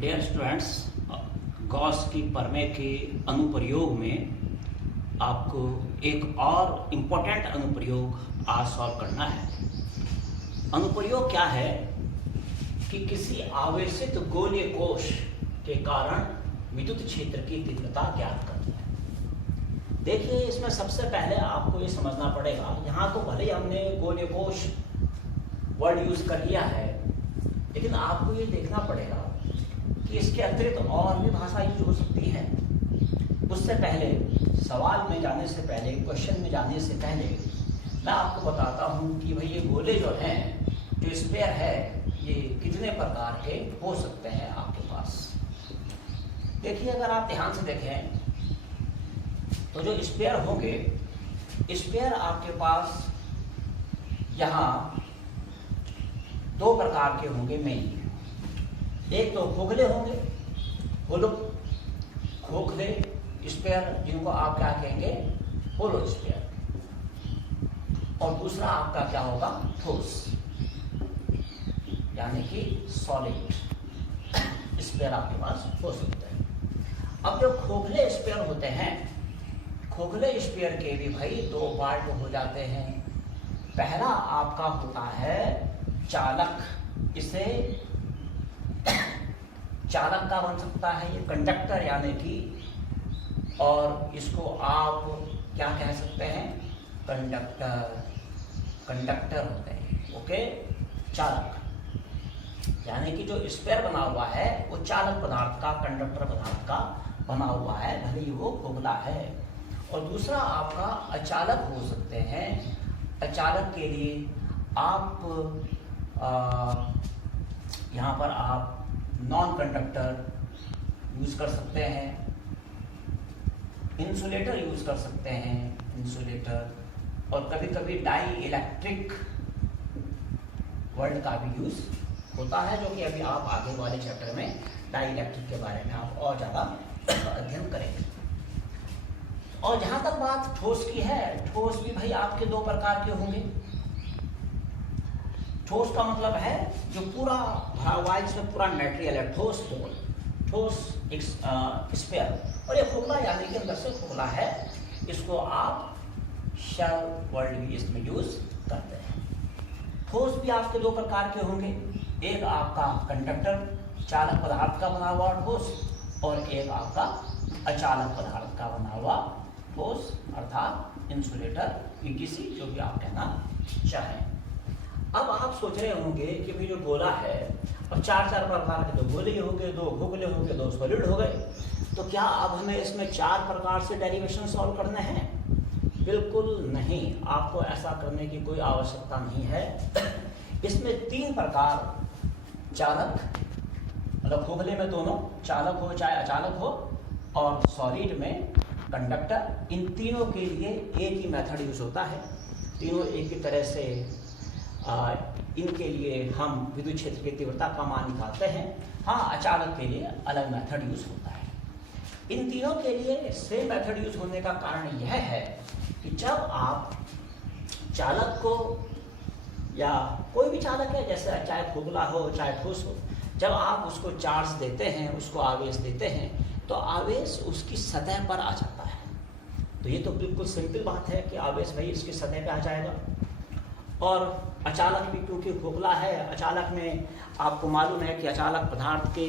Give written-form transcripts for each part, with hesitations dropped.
Dear students, Gauss की प्रमेय के अनुप्रयोग में आपको एक और इम्पोर्टेंट अनुप्रयोग आज सॉल्व करना है। अनुप्रयोग क्या है कि किसी आवेशित गोलीय कोश के कारण विद्युत क्षेत्र की तीव्रता ज्ञात करना है। देखिए, इसमें सबसे पहले आपको ये समझना पड़ेगा, यहाँ तो भले ही हमने गोलीय कोश वर्ड यूज कर लिया है, लेकिन आपको ये देखना पड़ेगा कि इसके अतिरिक्त और भी भाषा यूज हो सकती है। उससे पहले सवाल में जाने से पहले, क्वेश्चन में जाने से पहले मैं आपको बताता हूँ कि भाई ये गोले जो हैं, जो स्पेयर है, ये कितने प्रकार के हो सकते हैं आपके पास। देखिए, अगर आप ध्यान से देखें तो जो स्पेयर होंगे, स्पेयर आपके पास यहाँ दो प्रकार के होंगे मेन। एक तो खोखले होंगे, होलो खोखले स्पेयर, जिनको आप क्या कहेंगे, होलो स्पेयर। और दूसरा आपका क्या होगा, ठोस, यानी कि सॉलिड स्पेयर आपके पास हो सकते हैं। अब जो खोखले स्पेयर होते हैं, खोखले स्पेयर के भी भाई दो पार्ट हो जाते हैं। पहला आपका होता है चालक, इसे चालक का बन सकता है ये कंडक्टर, यानी कि, और इसको आप क्या कह सकते हैं, कंडक्टर। कंडक्टर होते हैं, ओके। चालक यानी कि जो स्पेयर बना हुआ है वो चालक पदार्थ का, कंडक्टर पदार्थ का बना हुआ है, भले ही वो खोखला है। और दूसरा आपका अचालक हो सकते हैं। अचालक के लिए आप यहाँ पर आप नॉन कंडक्टर यूज कर सकते हैं, इंसुलेटर यूज कर सकते हैं, इंसुलेटर, और कभी कभी डाई इलेक्ट्रिक वर्ड का भी यूज होता है, जो कि अभी आप आगे वाले चैप्टर में डाई इलेक्ट्रिक के बारे में आप और ज़्यादा अध्ययन करेंगे। और जहाँ तक बात ठोस की है, ठोस भी भाई आपके दो प्रकार के होंगे। ठोस का मतलब है जो पूरा भरा हुआ है, जिसमें पूरा मटेरियल है, ठोस होल, ठोस एक स्पेयर। और ये खोखला यानी कि अंदर से खोखला है, इसको आप शेल वर्ड भी इसमें यूज करते हैं। ठोस भी आपके दो प्रकार के होंगे, एक आपका कंडक्टर चालक पदार्थ का बना हुआ ठोस, और एक आपका अचालक पदार्थ का बना हुआ ठोस, अर्थात इंसुलेटर, पीटीसी, जो भी आप कहना चाहें। अब आप सोच रहे होंगे कि भाई जो गोला है, और चार प्रकार के, दो गोले हो गए, दो खोखले हो गए, दो सॉलिड हो गए, तो क्या अब हमें इसमें चार प्रकार से डेरिवेशन सॉल्व करने हैं? बिल्कुल नहीं, आपको ऐसा करने की कोई आवश्यकता नहीं है। इसमें तीन प्रकार, चालक मतलब खोखले में दोनों, चालक हो चाहे अचालक हो, और सॉलिड में कंडक्टर, इन तीनों के लिए एक ही मेथड यूज होता है। तीनों एक ही तरह से इनके लिए हम विद्युत क्षेत्र की तीव्रता का मान निकालते हैं। हाँ, अचालक के लिए अलग मेथड यूज होता है। इन तीनों के लिए सेम मेथड यूज होने का कारण यह है कि जब आप चालक को, या कोई भी चालक है, जैसे चाहे खोखला हो चाहे ठोस हो, जब आप उसको चार्ज देते हैं, उसको आवेश देते हैं, तो आवेश उसकी सतह पर आ जाता है। तो ये तो बिल्कुल सिंपल बात है कि आवेश भाई इसकी सतह पे आ जाएगा। और अचालक भी क्योंकि खोखला है, अचालक में आपको मालूम है कि अचालक पदार्थ के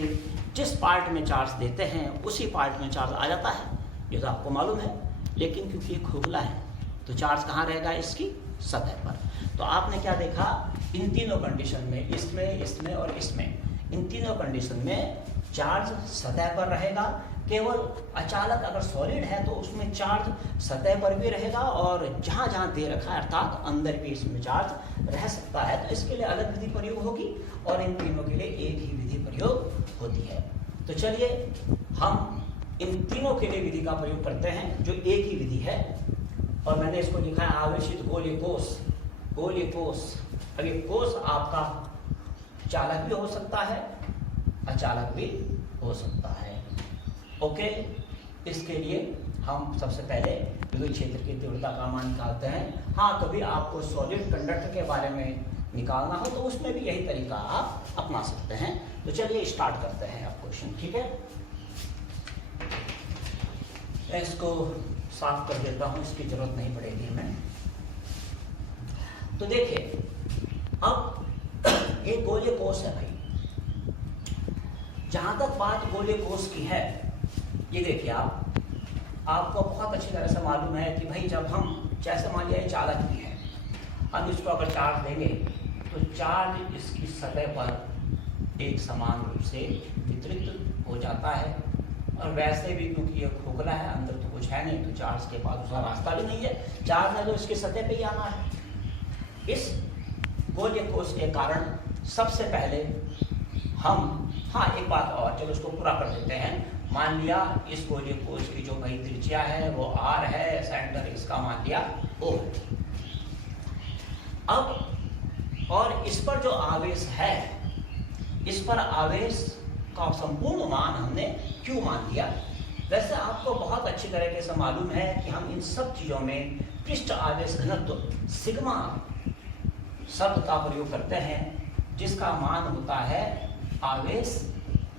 जिस पार्ट में चार्ज देते हैं उसी पार्ट में चार्ज आ जाता है, ये तो आपको मालूम है। लेकिन क्योंकि ये खोखला है तो चार्ज कहाँ रहेगा, इसकी सतह पर। तो आपने क्या देखा, इन तीनों कंडीशन में, इसमें, इसमें और इसमें, इन तीनों कंडीशन में चार्ज सतह पर रहेगा। केवल अचालक अगर सॉलिड है तो उसमें चार्ज सतह पर भी रहेगा, और जहाँ जहाँ दे रखा है अर्थात अंदर भी इसमें चार्ज रह सकता है। तो इसके लिए अलग विधि प्रयोग होगी, और इन तीनों के लिए एक ही विधि प्रयोग होती है। तो चलिए हम इन तीनों के लिए विधि का प्रयोग करते हैं, जो एक ही विधि है। और मैंने इसको लिखा है आवेशित गोलीय कोश। गोलीय कोश, अब ये कोश आपका चालक भी हो सकता है, अचालक भी हो सकता है, ओके। इसके लिए हम सबसे पहले विद्युत क्षेत्र की तीव्रता का मान निकालते हैं। हाँ, कभी आपको सॉलिड कंडक्टर के बारे में निकालना हो तो उसमें भी यही तरीका आप अपना सकते हैं। तो चलिए स्टार्ट करते हैं अब क्वेश्चन, ठीक है। मैं इसको साफ कर देता हूँ, इसकी जरूरत नहीं पड़ेगी हमें। तो देखिए, अब एक गोलीय कोष है भाई। जहां तक बात गोलीय कोष की है, ये देखिए आपको बहुत अच्छी तरह से मालूम है कि भाई जब हम, जैसे मान लिया चालक भी है, हम इसको अगर चार्ज देंगे तो चार्ज इसकी सतह पर एक समान रूप से वितरित हो जाता है। और वैसे भी क्योंकि ये खोखला है, अंदर तो कुछ है नहीं, तो चार्ज के पास उसका रास्ता भी नहीं है, चार्ज ने तो इसकी सतह पे ही आना है। इस गोलीय कोष के कारण सबसे पहले हम, हाँ एक बात और, चलो इसको पूरा कर देते हैं। मान लिया इस गोलीय कोष की जो भाई त्रिज्या है वो r है, सेंटर इसका मान लिया O। अब और इस पर जो आवेश है, इस पर आवेश का संपूर्ण मान हमने Q मान लिया। वैसे आपको बहुत अच्छी तरीके से मालूम है कि हम इन सब चीजों में पृष्ठ आवेश घनत्व सिग्मा शब्द का प्रयोग करते हैं, जिसका मान होता है आवेश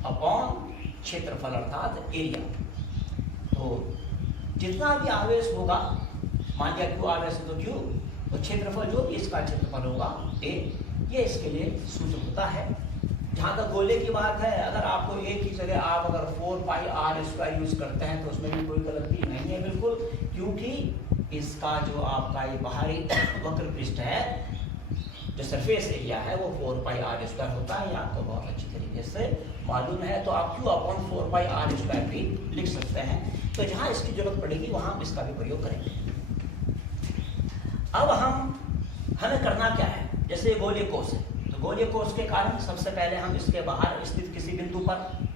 अपॉन क्षेत्रफल अर्थात एरिया। तो जितना भी आवेश होगा, मान लिया Q आवेश है तो Q, तो क्षेत्रफल जो भी इसका क्षेत्रफल होगा A, ये इसके लिए सूत्र होता है। जहाँ तक गोले की बात है, अगर आपको एक ही जगह आप अगर 4πr² यूज करते हैं तो उसमें भी कोई गलती नहीं है बिल्कुल, क्योंकि इसका जो आपका ये बाहरी वक्र पृष्ठ है, जो सरफेस एरिया है, वो 4πr² होता है। ये आपको बहुत अच्छी तरीके से मालूम है। तो आप Q अपॉन 4πr² भी लिख सकते हैं। तो जहाँ इसकी जरूरत पड़ेगी वहाँ हम इसका भी प्रयोग करेंगे। अब हमें करना क्या है, जैसे गोलीय कोष है, तो गोलीय कोष के कारण सबसे पहले हम इसके बाहर स्थित किसी बिंदु पर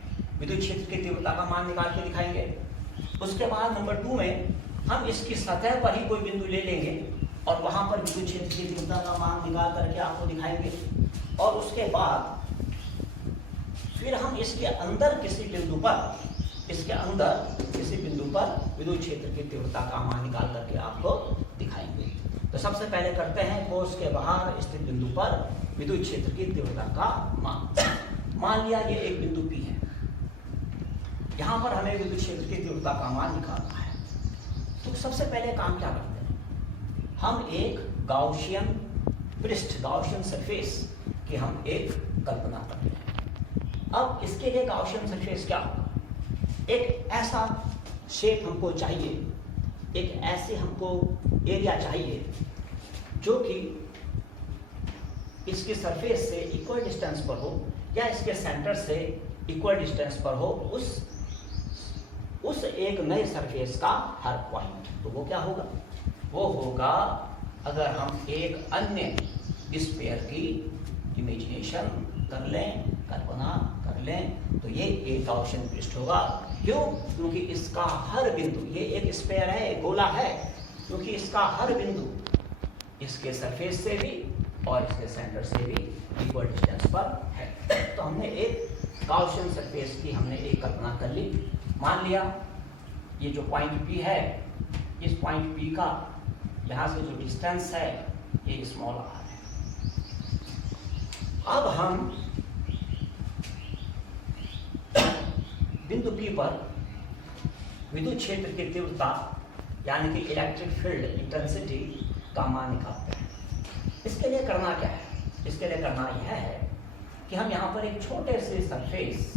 विद्युत क्षेत्र की तीव्रता का मान निकाल के दिखाएंगे। उसके बाद नंबर 2 में हम इसकी सतह पर ही कोई बिंदु ले लेंगे और वहां पर विद्युत क्षेत्र की तीव्रता का मान निकाल करके आपको दिखाएंगे। और उसके बाद फिर हम इसके अंदर किसी बिंदु पर, विद्युत क्षेत्र की तीव्रता का मान निकाल करके आपको दिखाएंगे। तो सबसे पहले करते हैं कोष के बाहर स्थित बिंदु पर विद्युत क्षेत्र की तीव्रता का मान। मान लिया ये एक बिंदु P है, यहाँ पर हमें विद्युत क्षेत्र की तीव्रता का मान निकालना है। तो सबसे पहले काम क्या करते हैं, हम एक गाउसियन पृष्ठ, गाउसियन सरफेस की हम एक कल्पना करते हैं। अब इसके लिए गाउसियन सरफेस क्या होगा, एक ऐसा शेप हमको चाहिए, एक ऐसे हमको एरिया चाहिए जो कि इसके सरफेस से इक्वल डिस्टेंस पर हो, या इसके सेंटर से इक्वल डिस्टेंस पर हो, उस एक नए सरफेस का हर पॉइंट। तो वो क्या होगा, वो होगा अगर हम एक अन्य स्फीयर की इमेजिनेशन कर लें, कल्पना कर लें, तो ये एक गाउसियन पृष्ठ होगा। क्यों? क्योंकि इसका हर बिंदु, ये एक स्फीयर है, एक गोला है, क्योंकि इसका हर बिंदु इसके सरफेस से भी और इसके सेंटर से भी इक्वल डिस्टेंस पर है। तो हमने एक गाउसियन सरफेस की हमने एक कल्पना कर ली। मान लिया ये जो पॉइंट P है, इस पॉइंट P का यहाँ से जो डिस्टेंस है ये स्मॉल r है। अब हम बिंदु P पर विद्युत क्षेत्र की तीव्रता यानी कि इलेक्ट्रिक फील्ड इंटेंसिटी का मान निकालते हैं। इसके लिए करना क्या है, इसके लिए करना यह है कि हम यहाँ पर एक छोटे से सरफेस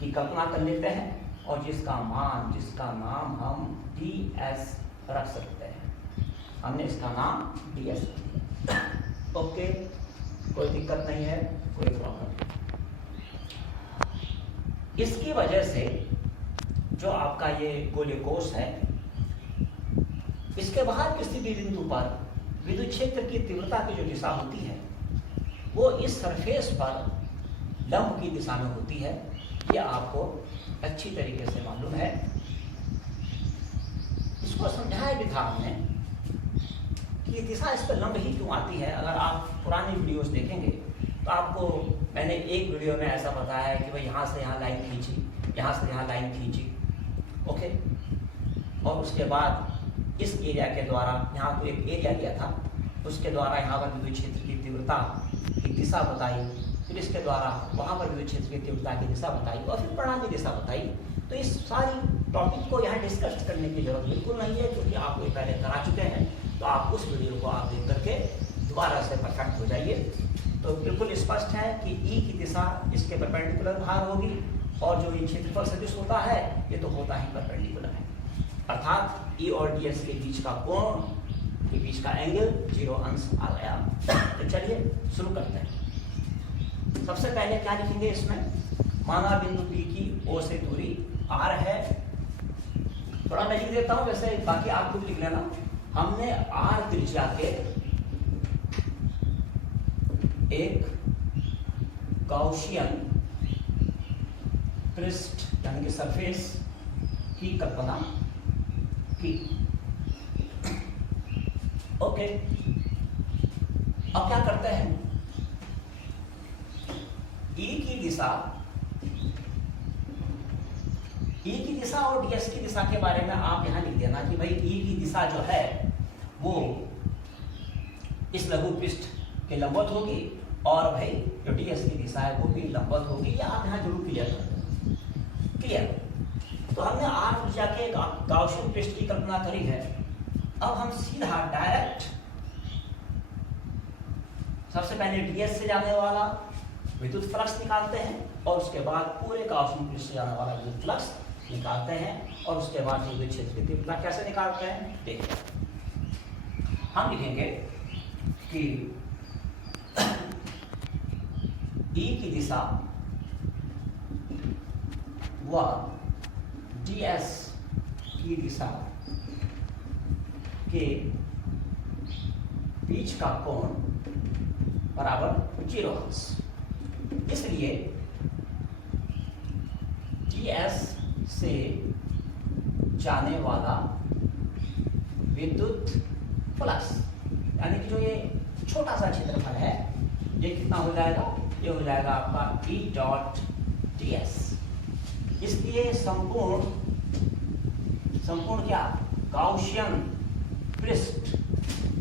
की कल्पना कर लेते हैं और जिसका नाम हम ds रख सकते हैं। हमने इसका नाम ds रख दिया। ओके, कोई दिक्कत नहीं है, कोई प्रॉब्लम नहीं। इसकी वजह से जो आपका ये गोलीय कोष है, इसके बाहर किसी भी बिंदु पर विद्युत क्षेत्र की तीव्रता की जो दिशा होती है वो इस सरफेस पर लंब की दिशा में होती है। ये आपको अच्छी तरीके से मालूम है। इसको समझाया भी था हमने कि दिशा इस पर लंब ही क्यों आती है। अगर आप पुरानी वीडियोस देखेंगे तो आपको मैंने एक वीडियो में ऐसा बताया है कि भाई यहाँ से यहाँ लाइन खींची, यहाँ से यहाँ लाइन खींची, ओके। और उसके बाद इस एरिया के द्वारा यहाँ को एक एरिया लिया था, उसके द्वारा यहाँ पर विद्युत क्षेत्र की तीव्रता की दिशा बताई, फिर इसके द्वारा वहाँ पर विद्युत क्षेत्र की तीव्रता की दिशा बताई और फिर परिणाम की दिशा बताई। तो इस सारी टॉपिक को यहाँ डिस्कस करने की जरूरत बिल्कुल नहीं है, क्योंकि आप ये पहले करा चुके हैं। तो आप उस वीडियो को आप देख करके दोबारा से परफेक्ट हो जाइए। तो बिल्कुल स्पष्ट है कि ई की दिशा इसके परपेंडिकुलर भार होगी, और जो ये क्षेत्रफल सदिश होता है ये तो होता ही परपेंडिकुलर है, अर्थात ई और डी एस के बीच का कोण, के बीच का एंगल 0 अंश आ गया। तो चलिए शुरू करते हैं। सबसे पहले क्या लिखेंगे इसमें, माना बिंदु P की O से दूरी R है। थोड़ा मैं लिख देता हूँ, वैसे बाकी आप खुद लिख लेना। हमने R त्रिज्या के एक गाउसियन पृष्ठ यानी कि सरफेस की कल्पना की, ओके। अब क्या करते हैं, ई की दिशा और डीएस की दिशा के बारे में आप यहां लिख देना कि भाई ई की दिशा जो है वो इस लघु पृष्ठ के लंबवत होगी, और भाई जो डीएस की दिशा है वो भी लंबवत होगी। ये आप यहां जरूर क्लियर कर दें। क्लियर। तो हमने आर त्रिज्या के गाउसियन पृष्ठ की कल्पना करी है। अब हम सीधा डायरेक्ट सबसे पहले डीएस से जाने वाला विद्युत फ्लक्स निकालते हैं, और उसके बाद पूरे गाउसियन पृष्ठ से जाने वाला विद्युत फ्लक्स निकालते हैं, और उसके बाद विद्युत क्षेत्र की तीव्रता कैसे निकालते हैं देखिए। हम लिखेंगे कि ई की दिशा व डीएस की दिशा के बीच का कोण बराबर 0 अंश। इसलिए डीएस से जाने वाला विद्युत फ्लक्स यानी कि जो ये छोटा सा क्षेत्रफल है, ये कितना हो जाएगा, ये हो जाएगा आपका E डॉट ds। इसलिए संपूर्ण क्या, गाउसियन पृष्ठ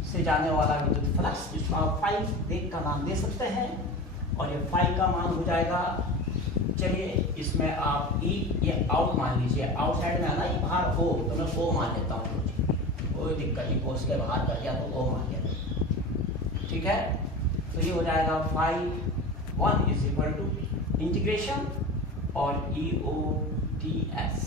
से जाने वाला विद्युत फ्लक्स, जिसको आप फाई देख का नाम दे सकते हैं, और ये फाई का मान हो जाएगा, चलिए इसमें आप ई ये आउट मान लीजिए, आउटसाइड में आना, ये बाहर हो तो मैं ओ मान लेता हूँ, कोई दिक्कत नहीं, कोस के बाहर कर दिया तो ओ मान लेता, ठीक है। तो ये हो जाएगा phi 1 is equal to integration और ई ओ टी एस,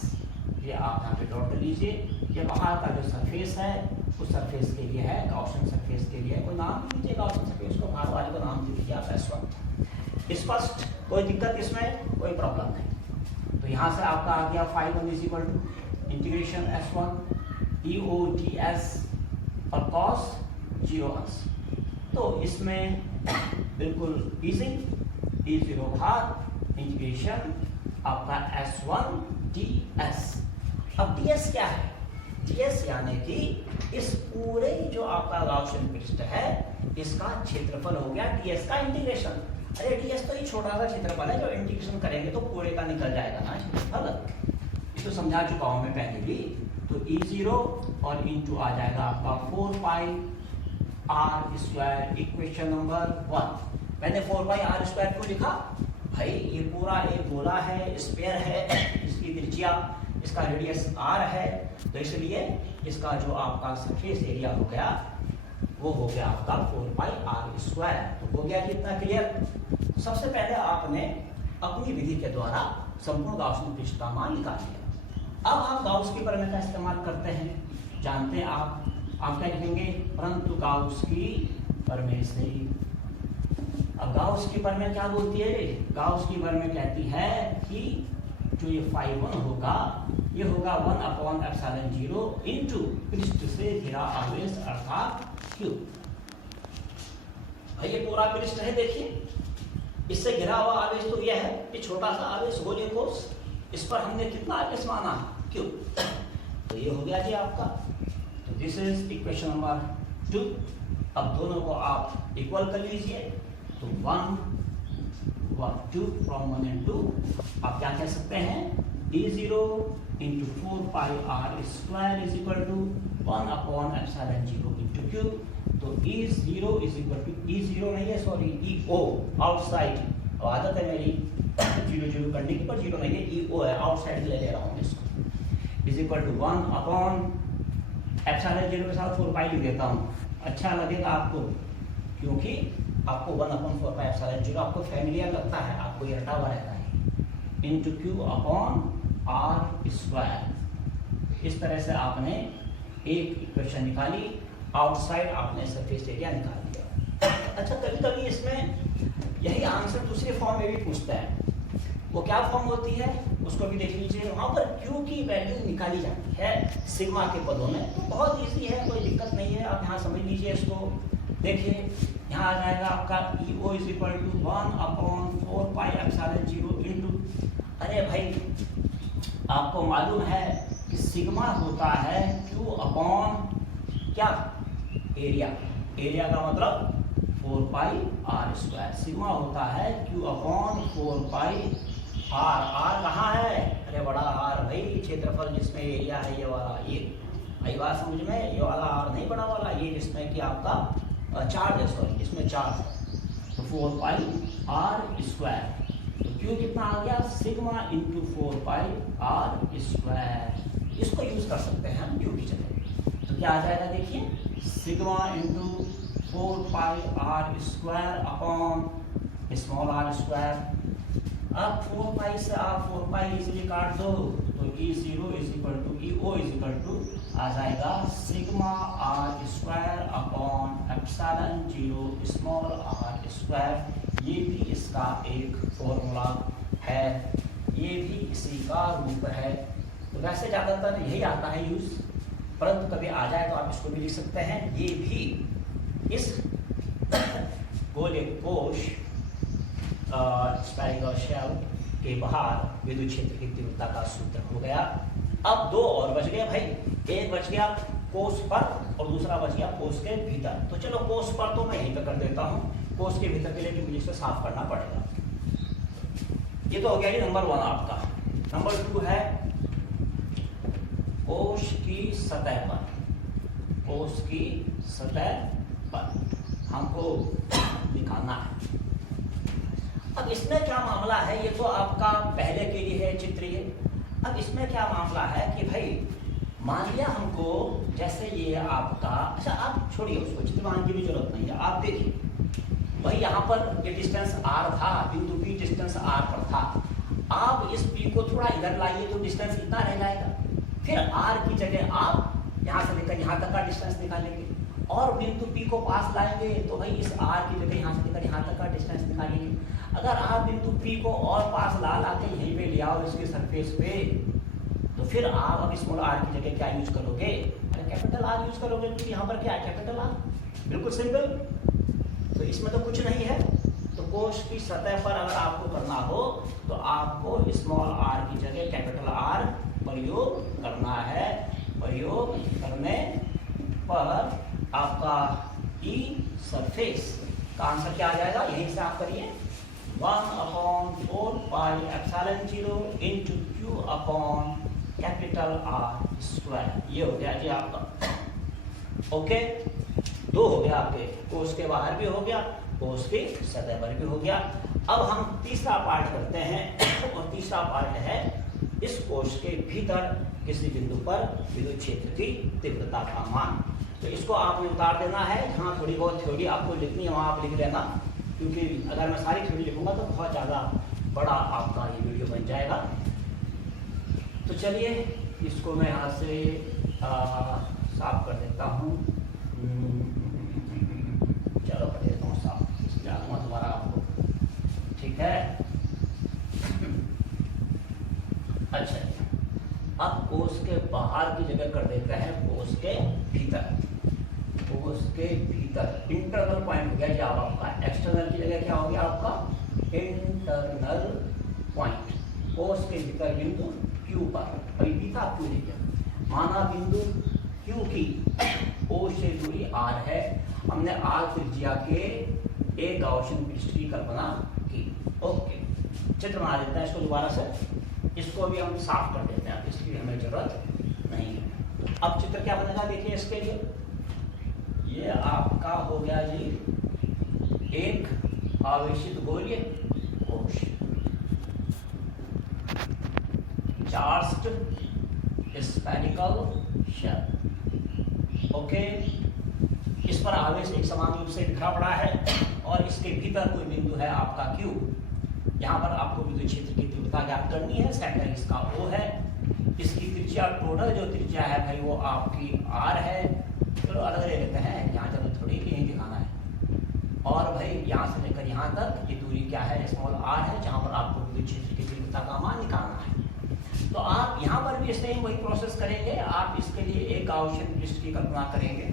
ये आप यहाँ पे ड्रॉ कर लीजिए। ये बाहर का जो सरफेस है उस सरफेस के लिए है, गाउसियन सरफेस के लिए कोई नाम दीजिए, गाउसियन सरफेस को बाहर वाले को नाम दे दीजिए आप S1। स्पष्ट, कोई दिक्कत इसमें, कोई प्रॉब्लम नहीं। तो यहाँ से आपका आ गया phi 1 is equal to integration S1 E O T S और कॉस 0 अंश। तो इसमें बिल्कुल इजी, E0 भाग इंटीग्रेशन आपका S1 ds। अब ds क्या है, ds यानी कि इस पूरे जो आपका गाउसियन पृष्ठ है इसका क्षेत्रफल हो गया ds का इंटीग्रेशन। अरे ds तो ये छोटा सा क्षेत्रफल है, जो इंटीग्रेशन करेंगे तो पूरे का निकल जाएगा ना क्षेत्रफल। इसको समझा चुका हूं मैं पहले भी। तो E0 और इंटू आ जाएगा आपका 4 पाई r स्क्वायर, इक्वेशन नंबर 1। मैंने 4 पाई r स्क्वायर क्यों लिखा भाई, ये पूरा एक गोला है, स्फीयर है, इसकी त्रिज्या, इसका रेडियस r है, तो इसलिए इसका जो आपका सरफेस एरिया हो गया वो हो गया आपका 4 पाई r स्क्वायर। तो हो गया कितना क्लियर। सबसे पहले आपने अपनी विधि के द्वारा संपूर्ण गाउसियन पृष्ठ का मान निकाल लिया। अब आप गाउस की प्रमेय का इस्तेमाल करते हैं, जानते हैं आप क्या लिखेंगे, परंतु गाउस की प्रमेय से। अब गाउस की प्रमेय क्या बोलती है, गाउस की प्रमेय कहती है कि जो ये फाई 1 होगा ये होगा 1/ε0 इंटू पृष्ठ से घिरा आवेश अर्थात Q। भाई ये पूरा पृष्ठ है, देखिए इससे घिरा हुआ आवेश तो यह है, ये छोटा सा आवेश गोलीय कोश, इस पर हमने कितना आवेश माना, Q। तो ये हो गया जी आपका। तो दिस इज इक्वेशन नंबर 2। अब दोनों को आप इक्वल कर लीजिए, तो 1 वर्क 2 फ्रॉम 1 and 2। आप क्या कह सकते हैं, E0 into 4 pi r square is equal to 1 upon epsilon 0 into q। तो E0 is equal to E0 नहीं है, सॉरी EO आउटसाइड, आदत है मेरी 0 0 करने की, पर 0 नहीं है, EO है, आउटसाइड ले ले रहा हूँ इसको, is equal to 1 upon epsilon 0 के साथ 4 पाई लिख देता हूँ, अच्छा लगेगा आपको, क्योंकि आपको 1 अपॉन 4 पाई एप्सिलॉन 0 आपको फैमिलियर लगता है, आपको ये रटा हुआ रहता है, into Q upon R square. इस तरह से आपने एक इक्वेशन निकाली, आउटसाइड आपने सरफेस एरिया निकाल दिया। अच्छा, कभी कभी इसमें यही आंसर दूसरे फॉर्म में भी पूछता है, वो क्या फॉर्म होती है उसको भी देख लीजिए। वहाँ पर Q की वैल्यू निकाली जाती है सिग्मा के पदों में, तो बहुत इजी है, कोई दिक्कत नहीं है, आप यहाँ समझ लीजिए इसको। देखिए यहाँ आ जाएगा आपका EO is equal to 1 upon 4 pi epsilon 0 into, अरे भाई आपको मालूम है कि सिग्मा होता है Q अपॉन क्या, एरिया, एरिया का मतलब 4 पाई आर स्क्वायर, सिग्मा होता है Q upon 4 pi R. R कहाँ है, अरे बड़ा आर भाई, क्षेत्रफल जिसमें एरिया है ये वाला, ये आई बात समझ में, ये वाला आर नहीं बड़ा वाला, ये जिसमें कि आपका चार्ज है, सॉरी इसमें चार्ज है, तो 4 पाई आर स्क्वायर। तो क्यू कितना आ गया, sigma into 4 pi R square, इसको यूज कर सकते हैं हम क्यू की जगह। तो क्या आ जाएगा, देखिए sigma into 4 pi R square upon small are square. अब 4 पाई से आप 4 पाई इजीली काट दो, तो E0 is equal to EO is equal to आ जाएगा sigma r square upon epsilon 0 small are square. ये भी इसका एक फॉर्मूला है, ये भी इसी का रूप है। तो वैसे ज़्यादातर यही आता है यूज, परंतु कभी आ जाए तो आप इसको भी लिख सकते हैं। ये भी इस गोले कोश स्फेरिकल शेल के बाहर विद्युत क्षेत्र की तीव्रता का सूत्र हो गया। अब दो और बच गए भाई, एक बच गया कोष पर और दूसरा बच गया कोष के भीतर। तो चलो कोष पर तो मैं यहीं पे कर देता हूँ, कोष के भीतर के लिए मुझे इसे साफ करना पड़ेगा। ये तो हो गया जी नंबर 1 आपका। नंबर 2 है कोष की सतह पर, कोष की सतह पर हमको निकालना है। अब इसमें क्या मामला है, ये तो आपका पहले के लिए है चित्र ये। अब इसमें क्या मामला है कि भाई मान लिया हमको, जैसे ये आपका, अच्छा आप छोड़िए उसको, चित्र बनाने की भी जरूरत नहीं है, आप देखिए भाई यहाँ पर ये डिस्टेंस r था, बिंदु P डिस्टेंस r पर था। आप इस P को थोड़ा इधर लाइए तो डिस्टेंस इतना रह जाएगा, फिर r की जगह आप यहाँ से लेकर यहाँ तक का डिस्टेंस निकालेंगे और बिंदु P को पास लाएंगे तो भाई इस r की जगह यहाँ से लेकर यहाँ तक का डिस्टेंस निकालेंगे। अगर आप बिंदु P को और पास ला के यहीं पे ले आओ इसके सरफेस पे, तो फिर आप अब स्मॉल r की जगह क्या यूज करोगे, अरे कैपिटल R यूज करोगे, क्योंकि यहाँ पर क्या है कैपिटल R, बिल्कुल सिंपल। तो इसमें तो कुछ नहीं है। तो कोष की सतह पर अगर आपको करना हो तो आपको स्मॉल r की जगह कैपिटल R प्रयोग करना है। प्रयोग करने पर आपका E सरफेस का आंसर क्या आ जाएगा, यहीं से आप करिए 1 upon 4 pi epsilon 0 into Q upon capital R square. ये हो गया जी आपका। ओके, 2 हो गया आपके, कोष के बाहर भी हो गया, कोष की सतह पर भी हो गया। अब हम तीसरा पार्ट करते हैं और तीसरा पार्ट है इस कोष के भीतर किसी बिंदु पर विद्युत क्षेत्र की तीव्रता का मान। तो इसको आपने उतार देना है, जहाँ थोड़ी बहुत थ्योरी आपको लिखनी है वहाँ आप लिख लेना, क्योंकि अगर मैं सारी थ्योरी लिखूंगा तो बहुत ज़्यादा बड़ा आपका ये वीडियो बन जाएगा। तो चलिए इसको मैं यहाँ से साफ कर देता हूँ। चलो कर देता हूँ साफ, जाऊँगा दोबारा आपको, ठीक है। अच्छा, अब कोष के बाहर की जगह कर देते हैं कोष के भीतर। कोष के भीतर इंटरनल पॉइंट हो गया जी आपका, एक्सटर्नल की जगह क्या हो गया आपका इंटरनल पॉइंट। कोष के भीतर बिंदु Q पर, अभी भी था Q लिख गया, माना बिंदु Q की O से दूरी R है, हमने R त्रिज्या के एक गाउसियन पृष्ठ की कल्पना की। ओके, चित्र बना देते हैं इसको दोबारा से, इसको भी हम साफ कर देते हैं, इसकी हमें जरूरत नहीं है। अब चित्र क्या बनेगा देखिए इसके लिए, ये आपका हो गया जी एक आवेशित गोलीय कोश, चार्ज्ड स्फेरिकल शेल। ओके, इस पर आवेश एक समान रूप से बिखरा पड़ा है और इसके भीतर कोई बिंदु है आपका Q। यहाँ पर आपको विद्युत क्षेत्र की तीव्रता ज्ञात करनी है, सेंटर इसका O है, इसकी त्रिज्या टोटल जो त्रिज्या है भाई वो आपकी R है। चलो अलग ले लेते हैं, यहाँ जरूरत थोड़ी कि यही दिखाना है। और भाई यहाँ से लेकर यहाँ तक ये दूरी क्या है, स्मॉल r है, जहाँ पर आपको विद्युत क्षेत्र की तीव्रता का मान निकालना है। तो आप यहाँ पर भी सेम वही प्रोसेस करेंगे, आप इसके लिए एक गाउसियन पृष्ठ की कल्पना करेंगे।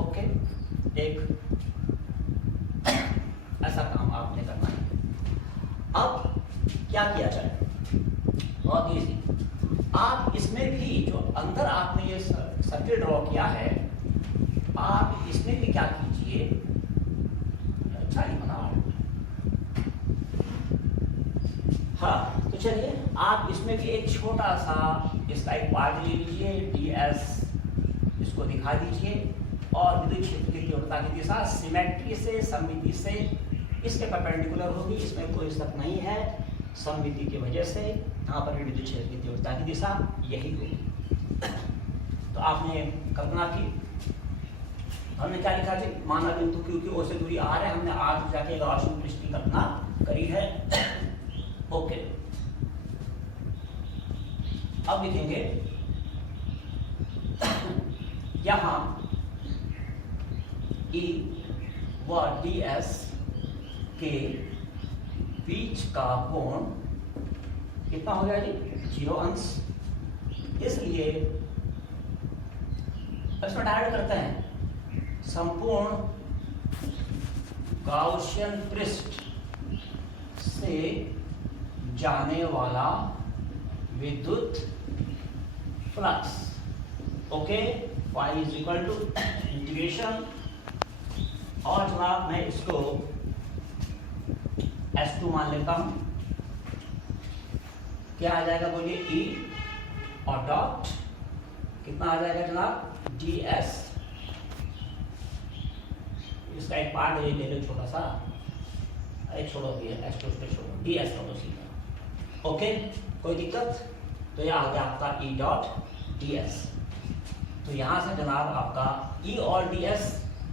ओके, एक ऐसा काम आपने करना है। अब क्या किया जाए, बहुत इजी, आप इसमें भी जो अंदर आपने ये सर्किल ड्रॉ किया है, आप इसमें भी क्या कीजिए, अच्छा ही बना। हाँ, तो चलिए आप इसमें भी एक छोटा सा इसका एक पार्ट ले लीजिए, ds इसको दिखा दीजिए और विद्युत क्षेत्र की तीव्रता की दिशा सिमेट्री से, सममिति से इसके परपेंडिकुलर होगी, इसमें कोई शक नहीं है। सममिति की वजह से यहाँ पर विद्युत क्षेत्र की तीव्रता की दिशा यही होगी। तो आपने कल्पना की, हमने क्या लिखा जी, माना बिंदु क्योंकि ओ से दूरी r है, हमने r जाके गाउसियन पृष्ठ की कल्पना करी है। ओके, अब लिखेंगे यहां E व ds के बीच का कोण कितना हो गया जी, 0 अंश। इसलिए इसमें डायरेक्ट करते हैं, संपूर्ण गाउसियन पृष्ठ से जाने वाला विद्युत flux. Okay, phi is equal to integration, और जनाब मैं इसको S2 मान लेता हूं। क्या आ जाएगा बोलिए, E और डॉट कितना आ जाएगा जनाब, ds। इसका एक पार्ट ले लो छोटा सा, एक छोड़ो S2 पे छोड़ो, ds का तो सीधा। ओके, कोई दिक्कत, तो यह आ गया आपका E डॉट ds। तो यहां से जनाब आपका E और ds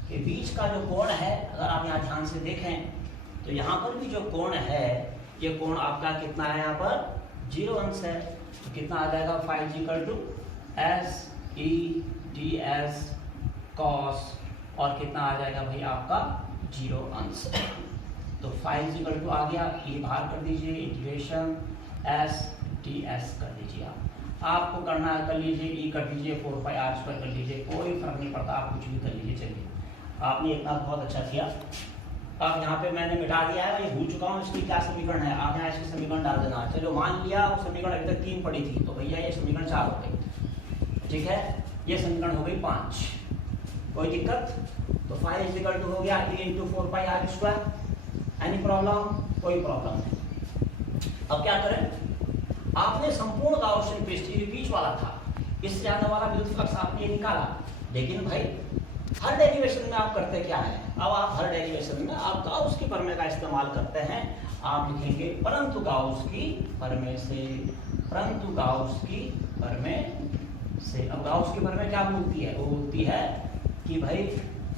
के बीच का जो कोण है, अगर आप यहाँ ध्यान से देखें तो यहाँ पर भी जो कोण है, ये कोण आपका कितना है, यहाँ पर 0 अंश है। तो कितना आ जाएगा, phi is equal to S E ds cos, और कितना आ जाएगा भाई आपका 0 अंश। तो फाई इज इक्वल टू आ गया, E बाहर कर दीजिए, इंटीग्रेशन S ds कर दीजिए। आपको करना है कर लीजिए, E कर दीजिए, 4 पाई r स्क्वायर कर लीजिए, कोई फर्क नहीं पड़ता, आप कुछ भी कर लीजिए। चलिए, आपने इतना बहुत अच्छा किया। अब यहाँ पे मैंने मिटा दिया है, मैं भूल चुका हूँ इसकी क्या समीकरण है, आप यहाँ इसकी समीकरण डाल देना। चलो मान लिया वो समीकरण अभी तक 3 पड़ी थी, तो भैया ये समीकरण 4 हो गई, ठीक है, ये समीकरण हो गई 5, कोई दिक्कत। तो फाई इज इक्वल टू हो गया E इंटू 4 पाई r स्क्वायर। एनी प्रॉब्लम, कोई प्रॉब्लम नहीं। अब क्या करें, आपने संपूर्ण गाउसियन पृष्ठ बीच वाला था, इससे जाने वाला विद्युत फ्लक्स आपने ये निकाला, लेकिन भाई हर डेरिवेशन में आप करते क्या है, अब आप हर डेरिवेशन में आप गाउस की प्रमेय का इस्तेमाल करते हैं। आप लिखेंगे परंतु गाउस की प्रमेय से, परंतु गाउस की प्रमेय से। अब गाउस की प्रमेय क्या बोलती है, वो बोलती है कि भाई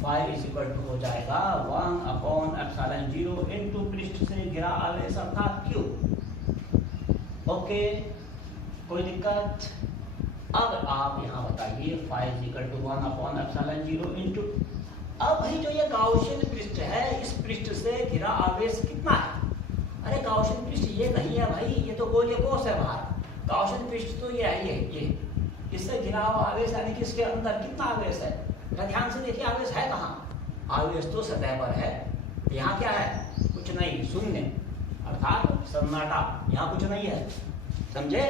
फाई इज इक्वल टू हो जाएगा 1/ε0 इनटू पृष्ठ से घिरा आवेश अर्थात Q। ओके, कोई दिक्कत। अब आप यहाँ बताइए phi is equal to 1/ε0 into, अब भाई जो ये गाउसियन पृष्ठ है, इस पृष्ठ से घिरा आवेश कितना है। अरे गाउसियन पृष्ठ ये नहीं है भाई, ये तो गोलीय कोश है बाहर। गाउसियन पृष्ठ तो ये है, ये इससे घिरा हुआ आवेश, यानी कि इसके अंदर कितना आवेश है, ध्यान से देखिए, आवेश है कहाँ, आवेश तो सतह पर है। यहाँ क्या है, कुछ नहीं, शून्य, अर्थात सन्नाटा, यहाँ कुछ नहीं है, समझे,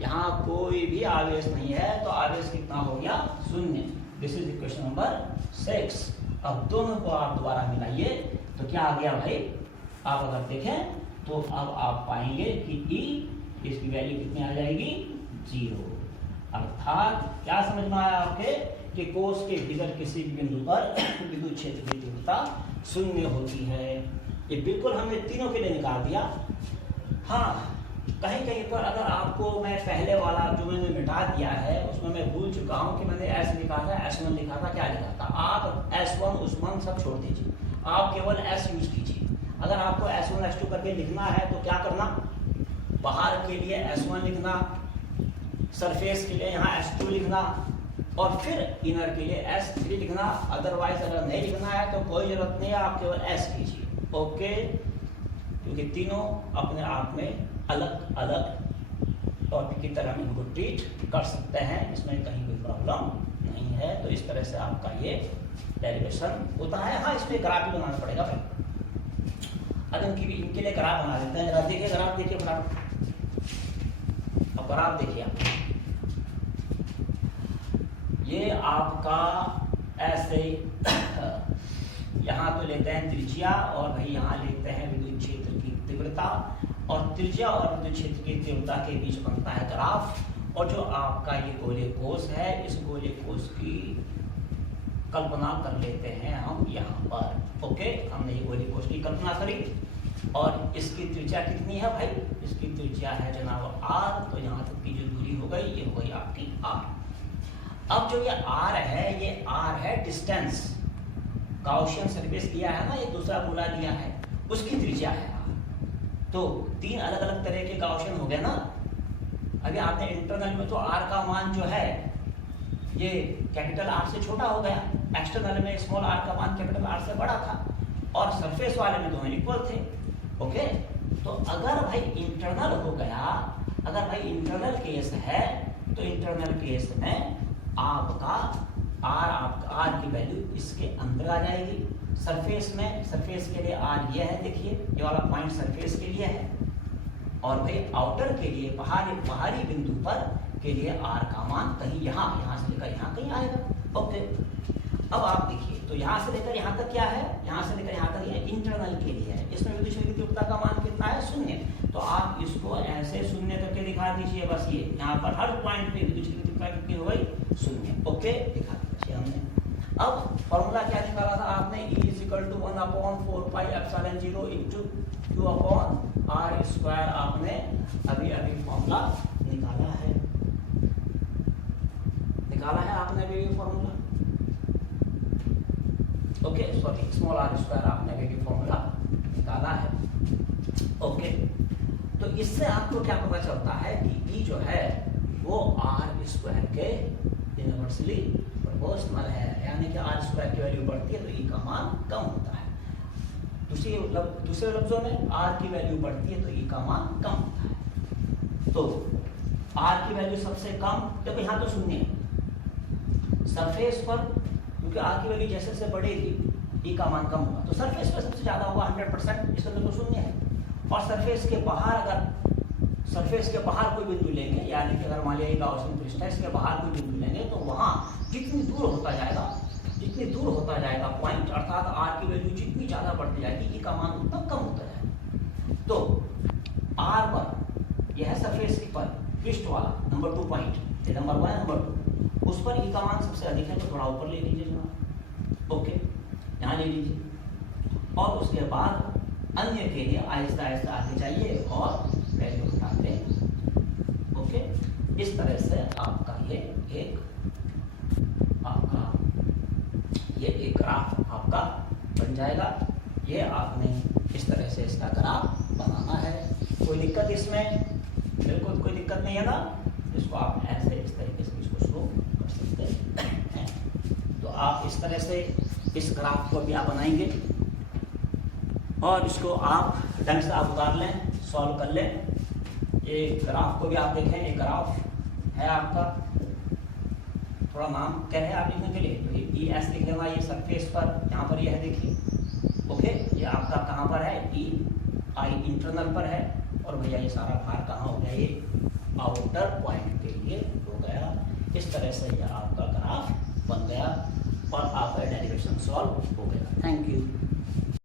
यहाँ कोई भी आवेश नहीं है, तो आवेश कितना हो गया, शून्य। This is equation number 6। अब दोनों को आप दोबारा मिलाइए तो क्या आ गया भाई, आप अगर देखें तो अब आप पाएंगे कि ई इसकी वैल्यू कितनी आ जाएगी 0। अर्थात क्या समझ में आया आपके कि कोस के भीतर किसी भी बिंदु पर विद्युत क्षेत्र की तीव्रता 0 होती है। ये बिल्कुल हमने तीनों के लिए निकाल दिया। हाँ, कहीं कहीं पर अगर आपको मैं पहले वाला जो मैंने मिटा दिया है उसमें मैं भूल चुका हूँ कि मैंने S लिखा था, S1 लिखा था, क्या लिखा था। आप S1 उस्मान सब छोड़ दीजिए, आप केवल S यूज कीजिए। अगर आपको S1 S2 करके लिखना है तो क्या करना, बाहर के लिए S1 लिखना, सरफेस के लिए यहाँ S2 लिखना और फिर इनर के लिए S3 लिखना। अदरवाइज अगर नहीं लिखना है तो कोई जरूरत नहीं है, आप केवल S कीजिए। ओके, क्योंकि तीनों अपने आप में अलग अलग टॉपिक की तरह इनको ट्रीट कर सकते हैं, इसमें कहीं कोई प्रॉब्लम नहीं है। तो इस तरह से आपका ये डेरिवेशन होता है। हाँ, इसमें ग्राफ भी बनाना पड़ेगा भाई। अब इनके लिए ग्राफ बना देते हैं। देखिए ग्राफ, देखिए ग्राफ, अब ग्राफ देखिए आप, ये आपका ऐसे यहाँ तो लेते हैं त्रिज्या और भाई यहाँ लेते हैं विद्युत क्षेत्र की तीव्रता, और त्रिज्या और विद्युत क्षेत्र की तीव्रता के बीच बनता है ग्राफ। और जो आपका ये गोलीय कोष है, इस गोलीय कोष की कल्पना कर लेते हैं हम यहाँ पर। ओके, हमने ये गोलीय कोष की कल्पना करी और इसकी त्रिज्या कितनी है भाई, इसकी त्रिज्या है जनाब r। तो यहाँ तक की जो दूरी हो गई ये हो गई आपकी r। अब जो ये r है, ये r है डिस्टेंस, गाउसियन सरफेस दिया है ना, ये दूसरा गोला दिया है, उसकी त्रिज्या है r। तो तीन अलग अलग तरह के गाउसियन हो गए ना। अभी आपने इंटरनल में तो r का मान जो है ये कैपिटल R से छोटा हो गया, एक्सटर्नल में स्मॉल r का मान कैपिटल R से बड़ा था, और सरफेस वाले में दोनों इक्वल थे। ओके, तो अगर भाई इंटरनल हो गया, अगर भाई इंटरनल केस है तो इंटरनल केस में आपका R की वैल्यू इसके अंदर आ जाएगी। सरफेस में, सरफेस के लिए R ये है, देखिए ये वाला पॉइंट सरफेस के लिए है, और भाई आउटर के लिए बाहरी बिंदु पर के लिए R का मान कहीं यहाँ से लेकर यहाँ कहीं आएगा। ओके, अब आप देखिए तो यहाँ से लेकर यहाँ तक क्या है, यहाँ से लेकर यहाँ तक ये इंटरनल के लिए है। इसमें विद्युत क्षेत्र की तीव्रता का मान कितना है, 0। तो आप इसको ऐसे 0 करके दिखा दीजिए। बस ये यहाँ पर हर पॉइंट पे विद्युत क्षेत्र की तीव्रता कितनी हो गई, 0। ओके, दिखा दीजिए हमने। अब फॉर्मूला क्या निकाला था आपने, E = 1/4πε0 × Q/r²। आपने अभी फॉर्मूला निकाला है आपने अभी formula. Okay, sorry, small r² आपने अभी फॉर्मूला निकाला है। ओके, तो इससे आपको क्या पता चलता है कि E जो है वो r² के इनवर्सली प्रोपोर्शनल है, यानी कि r² की वैल्यू बढ़ती है तो E का मान कम होता है। दूसरे लफ्जों में R की वैल्यू बढ़ती है तो E का मान कम होता है। तो R की वैल्यू सबसे कम, देखो यहाँ तो 0 है सरफेस पर, क्योंकि R की वैल्यू जैसे जैसे बढ़ेगी E का मान कम होगा। तो सरफेस पर सबसे ज्यादा होगा 100%, इसका तो 0 है। और सरफेस के बाहर, अगर सरफेस के बाहर कोई बिंदु लेंगे, यानी कि अगर मान लिया गाउसियन पृष्ठ है, इसके बाहर कोई बिंदु लेंगे तो वहां जितनी दूर होता जाएगा पॉइंट, अर्थात R की वैल्यू जितनी ज्यादा बढ़ती जाएगी E का मान उतना कम होता जाएगा। तो R पर यह सरफेस पर पृष्ठ वाला नंबर 2 पॉइंट, नंबर 1 नंबर 2, उस पर E का मान सबसे अधिक है तो थोड़ा ऊपर ले लीजिए जनाब। ओके, यहाँ ले लीजिए, और उसके बाद अन्य के लिए आहिस्ता आहिस्ता आगे जाइए और वैल्यू घटाते। ओके, इस तरह से आपका ये एक ग्राफ आपका बन जाएगा। ये आपने इस तरह से इसका ग्राफ बनाना है। कोई दिक्कत इसमें, बिल्कुल कोई दिक्कत नहीं है ना। इसको आप ऐसे इस तरीके से इसको शुरू कर सकते हैं। तो आप इस तरह से इस ग्राफ को भी आप बनाएंगे और इसको आप ढंग से आप उतार लें, सॉल्व कर लें। ये ग्राफ को भी आप देखें, ये ग्राफ है आपका, थोड़ा नाम कह रहे हैं आप लिखने के लिए, तो ये ES लिख लेना, ये सरफेस पर यहाँ पर ये है देखिए। ओके, ये आपका कहाँ पर है, I इंटरनल पर है, और भैया ये सारा भार कहाँ हो गया, ये आउटर पॉइंट के लिए हो गया। इस तरह से ये आपका ग्राफ बन गया और आपका डेरिवेशन सॉल्व हो गया। Thank you.